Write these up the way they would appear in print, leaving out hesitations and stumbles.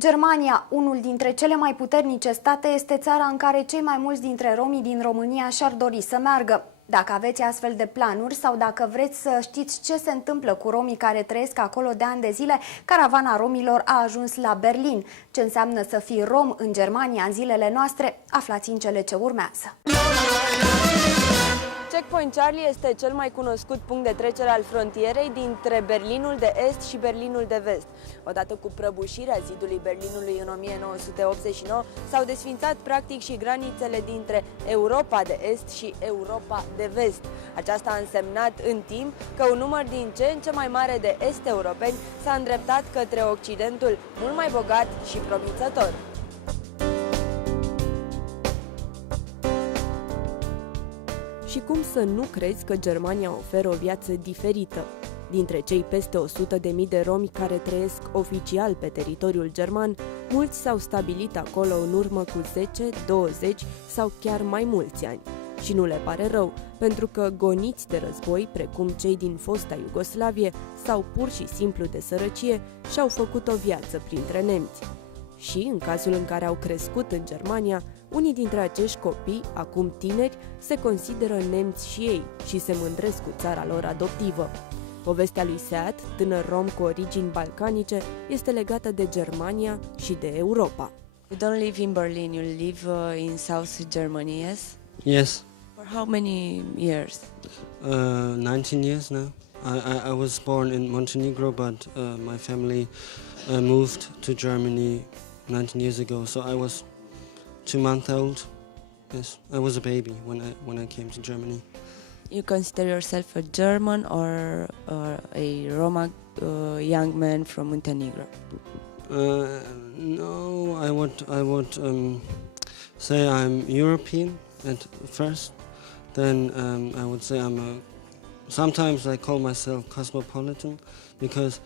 Germania, unul dintre cele mai puternice state, este țara în care cei mai mulți dintre romii din România și-ar dori să meargă. Dacă aveți astfel de planuri sau dacă vreți să știți ce se întâmplă cu romii care trăiesc acolo de ani de zile, Caravana romilor a ajuns la Berlin. Ce înseamnă să fii rom în Germania în zilele noastre, aflați în cele ce urmează. Checkpoint Charlie este cel mai cunoscut punct de trecere al frontierei dintre Berlinul de Est și Berlinul de Vest. Odată cu prăbușirea zidului Berlinului în 1989, s-au desfințat practic și granițele dintre Europa de Est și Europa de Vest. Aceasta a însemnat în timp că un număr din ce în ce mai mare de est-europeni s-a îndreptat către Occidentul mult mai bogat și promițător. Și cum să nu crezi că Germania oferă o viață diferită? Dintre cei peste 100.000 de romi care trăiesc oficial pe teritoriul german, mulți s-au stabilit acolo în urmă cu 10, 20 sau chiar mai mulți ani. Și nu le pare rău, pentru că goniți de război, precum cei din fosta Iugoslavie sau pur și simplu de sărăcie, și-au făcut o viață printre nemți. Și, în cazul în care au crescut în Germania, unii dintre acești copii, acum tineri, se consideră nemți și ei și se mândresc cu țara lor adoptivă. Povestea lui Seat, tânăr rom cu origini balcanice, este legată de Germania și de Europa. You don't live in Berlin, you live in South Germany, yes? Yes. For how many years? 19 years now. I was born in Montenegro, but my family moved to Germany 19 years ago. So I was 2 months old. Yes, I was a baby when I came to Germany. You consider yourself a German or a Roma young man from Montenegro? No, I would say I'm European at first. Then I would say sometimes I call myself cosmopolitan because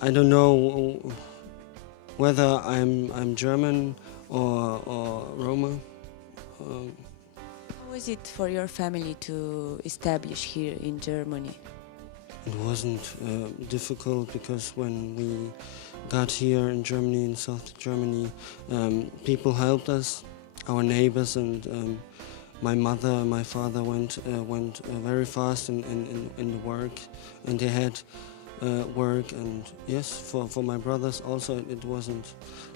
I don't know whether I'm German or Roma. How was it for your family to establish here in Germany? It wasn't difficult because when we got here in Germany, in South Germany, people helped us, our neighbors, and my mother and my father went very fast in the work, and they had work. And yes, for my brothers also, it wasn't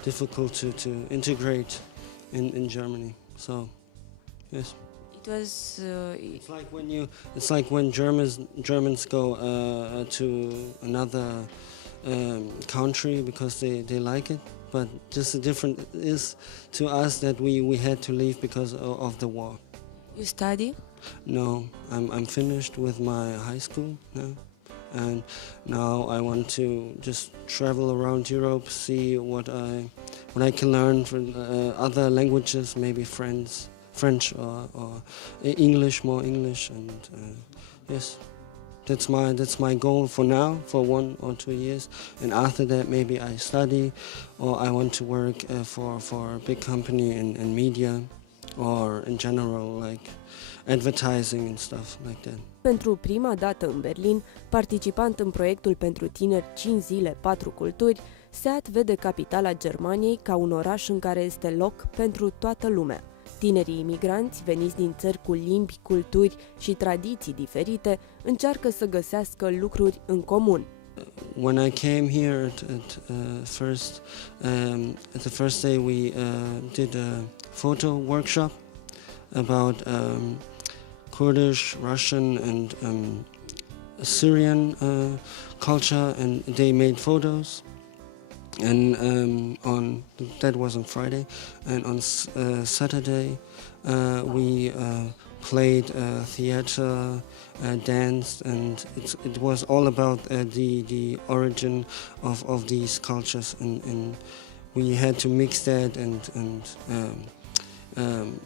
difficult to integrate in Germany. So yes. It was. It's like when Germans go to another country because they like it. But just the difference is to us that we had to leave because of the war. You study? No, I'm finished with my high school now, and now I want to just travel around Europe, see what I can learn from other languages, maybe French or English, more English, and yes, that's my goal for now, for 1 or 2 years, and after that maybe I study, or I want to work for a big company in media, or in general like advertising and stuff like that. Pentru prima dată în Berlin, participant în proiectul pentru tineri 5 zile, 4 culturi, Seat vede capitala Germaniei ca un oraș în care este loc pentru toată lumea. Tinerii imigranți, veniți din țări cu limbi, culturi și tradiții diferite, încearcă să găsească lucruri în comun. When I came here at the first day, we did a photo workshop about Kurdish, Russian, and Syrian culture, and they made photos. And that was on Friday, and on Saturday we played theater, danced, and it was all about the origin of these cultures, and we had to mix that and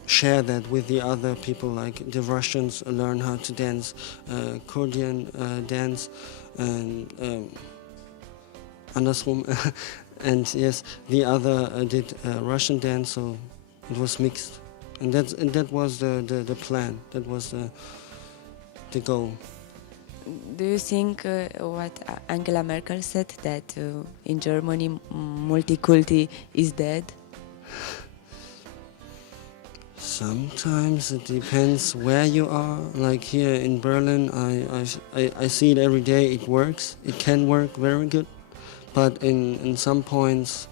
share that with the other people. Like the Russians learn how to dance Kurdian dance, and andersrum. And yes, the other did Russian dance, so it was mixed, and that was the plan. That was the goal. Do you think what Angela Merkel said, that in Germany multiculti is dead? Sometimes it depends where you are. Like here in Berlin, I see it every day. It works. It can work very good. But in some points,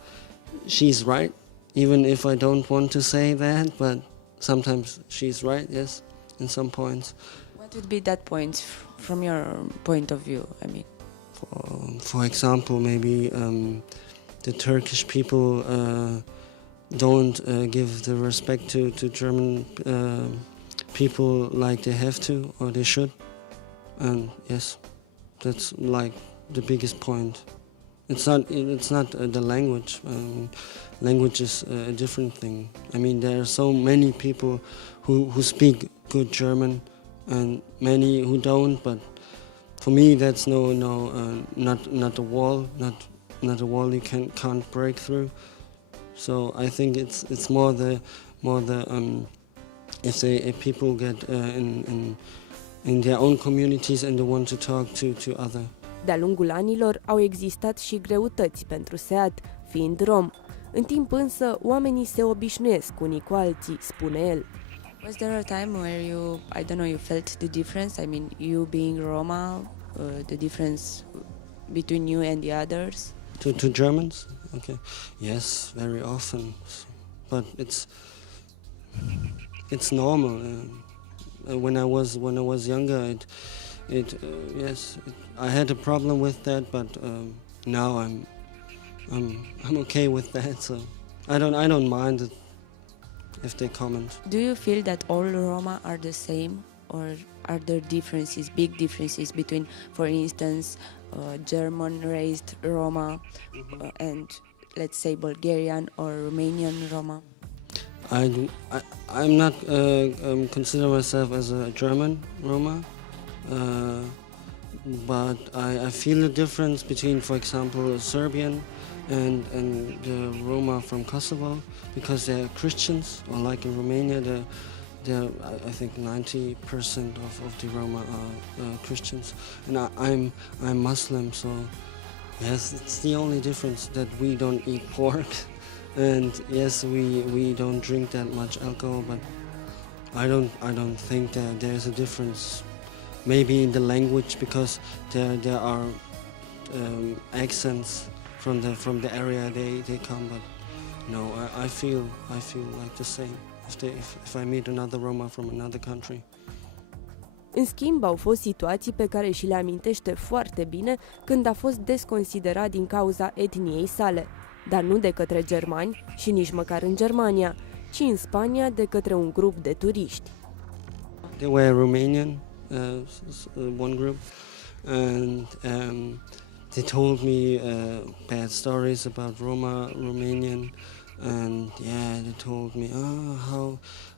she's right. Even if I don't want to say that, but sometimes she's right. Yes, in some points. What would be that point from your point of view? I mean, For example, maybe the Turkish people don't give the respect to German people like they have to or they should. And yes, that's like the biggest point. It's not the language. Language is a different thing. I mean, there are so many people who speak good German and many who don't, but for me that's not a wall, not a wall you can't break through. So I think it's more the if people get in their own communities and they want to talk to other. De-a lungul anilor au existat și greutăți pentru Sead, fiind rom. În timp însă, oamenii se obișnuiesc unii cu alții, spune el. was there a time where you felt the difference? I mean, you being Roma, the difference between you and the others? To Germans? Okay. Yes, very often. But it's normal. When I was younger, I had a problem with that, but now I'm okay with that. So I don't mind it if they comment. Do you feel that all Roma are the same, or are there differences, big differences between, for instance, German-raised Roma and, let's say, Bulgarian or Romanian Roma? I'm not consider myself as a German Roma, but I feel the difference between, for example, a Serbian and the Roma from Kosovo, because they're Christians, or like in Romania, I think 90% of the Roma are Christians, and I'm Muslim, so yes, it's the only difference that we don't eat pork, and yes, we don't drink that much alcohol, but I don't think that there's a difference. Maybe in the language, because there are accents from the area they come, but no, I feel like the same if I meet another Roma from another country. În schimb, au fost situații pe care și le amintește foarte bine când a fost desconsiderat din cauza etniei sale, dar nu de către germani și nici măcar în Germania, ci în Spania de către un grup de turiști. They were Romanian, one group, and they told me bad stories about Romanian, and yeah, they told me,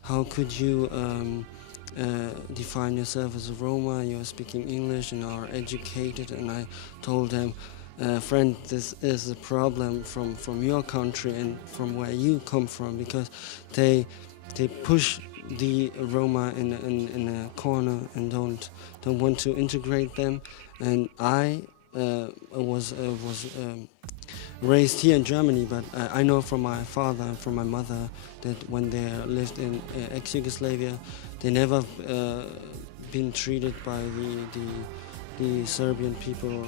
how could you define yourself as a Roma? You're speaking English and are educated. And I told them, friend, this is a problem from your country and from where you come from, because they push the Roma in a corner and don't want to integrate them. And I was raised here in Germany, but I know from my father and from my mother that when they lived in ex-Yugoslavia, they never been treated by the Serbian people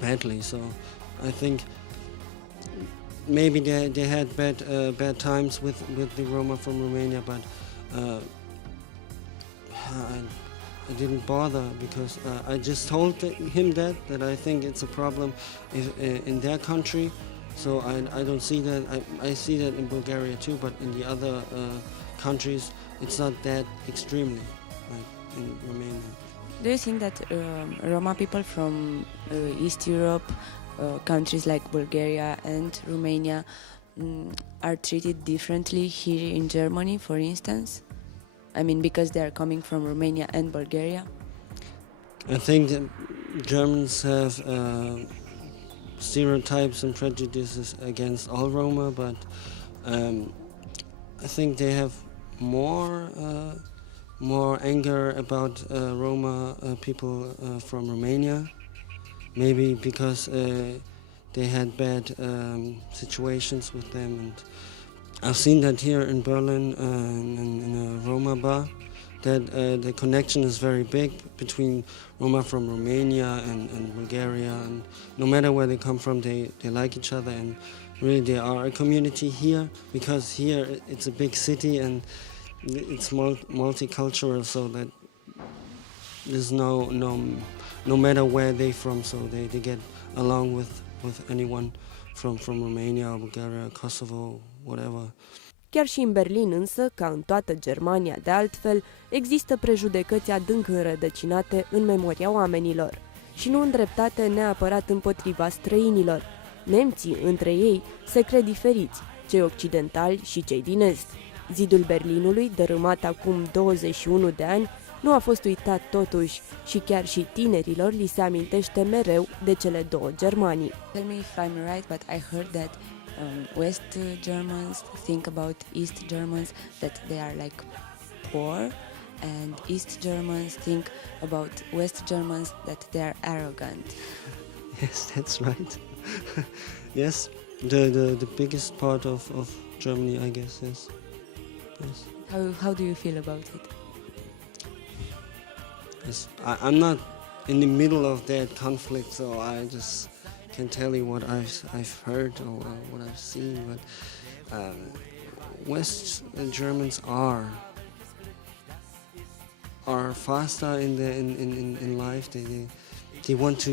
badly. So I think maybe they had bad times with the Roma from Romania, but I didn't bother, because I just told him that I think it's a problem in their country. So I don't see that. I see that in Bulgaria too, but in the other countries it's not that extremely like in Romania. Do you think that Roma people from East Europe, countries like Bulgaria and Romania, are treated differently here in Germany, for instance? I mean, because they are coming from Romania and Bulgaria? I think that Germans have stereotypes and prejudices against all Roma, but I think they have more more anger about Roma people from Romania. Maybe because they had bad situations with them, and I've seen that here in Berlin in a Roma bar, that the connection is very big between Roma from Romania and Bulgaria, and no matter where they come from, they like each other, and really they are a community here, because here it's a big city and it's multicultural, so that there's no matter where they're from, so they get along with anyone from Romania or Bulgaria, Kosovo, whatever. Chiar și în Berlin însă, ca în toată Germania de altfel, există prejudecăți adânc înrădăcinate în memoria oamenilor și nu îndreptate neapărat împotriva străinilor. Nemții, între ei, se cred diferiți, cei occidentali și cei din est. Zidul Berlinului, dărâmat acum 21 de ani, nu a fost uitat totuși și chiar și tinerilor li se amintește mereu de cele două Germanii. Tell me if I'm right, but I heard that West Germans think about East Germans that they are like poor, and East Germans think about West Germans that they are arrogant. Yes, that's right. Yes, the biggest part of Germany, I guess. Yes. How do you feel about it? Yes, I'm not in the middle of that conflict, so I just can't tell you what I've heard or what I've seen. But West Germans are faster in life. They want to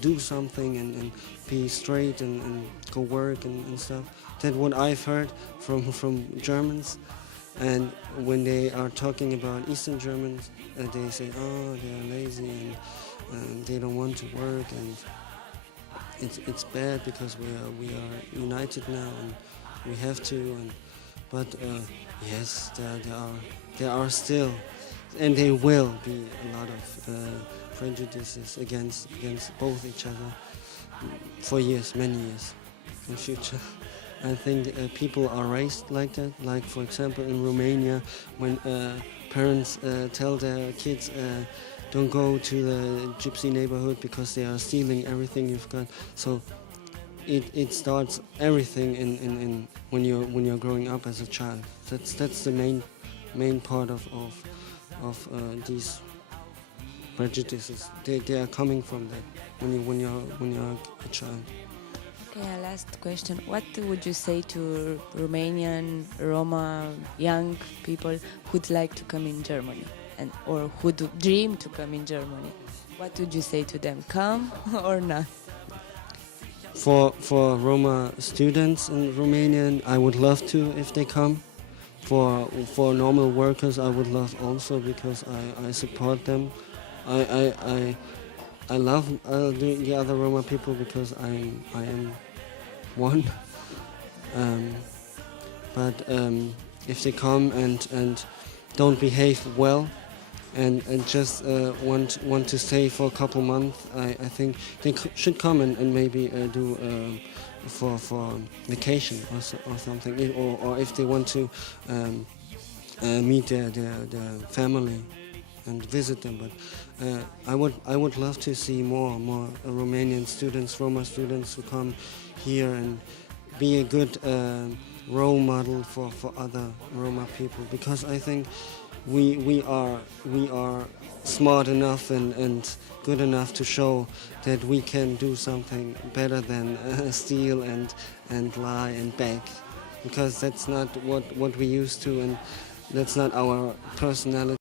do something and be straight and go work and stuff. That's what I've heard from Germans. And when they are talking about Eastern Germans, they say, oh, they are lazy and they don't want to work, and it's bad because we are united now and we have to. But yes, there are still, and there will be a lot of prejudices against both each other for years, many years in future. I think people are raised like that. Like, for example, in Romania, when parents tell their kids, don't go to the gypsy neighborhood because they are stealing everything you've got. So it starts everything in when you're growing up as a child. That's the main part of these prejudices. They are coming from that when you're a child. Okay, last question. What would you say to Romanian, Roma, young people who'd like to come in Germany or who dream to come in Germany? What would you say to them? Come or not? For Roma students in Romanian, I would love to if they come. For normal workers, I would love also, because I support them. I love the other Roma people because I am one. But if they come and don't behave well and just want to stay for a couple months, I think they should come and maybe do for vacation or something, or if they want to meet their family and visit them. But I would love to see more Romanian students, Roma students, who come here and be a good role model for other Roma people, because I think we are smart enough and good enough to show that we can do something better than steal and lie and beg, because that's not what we used to, and that's not our personality.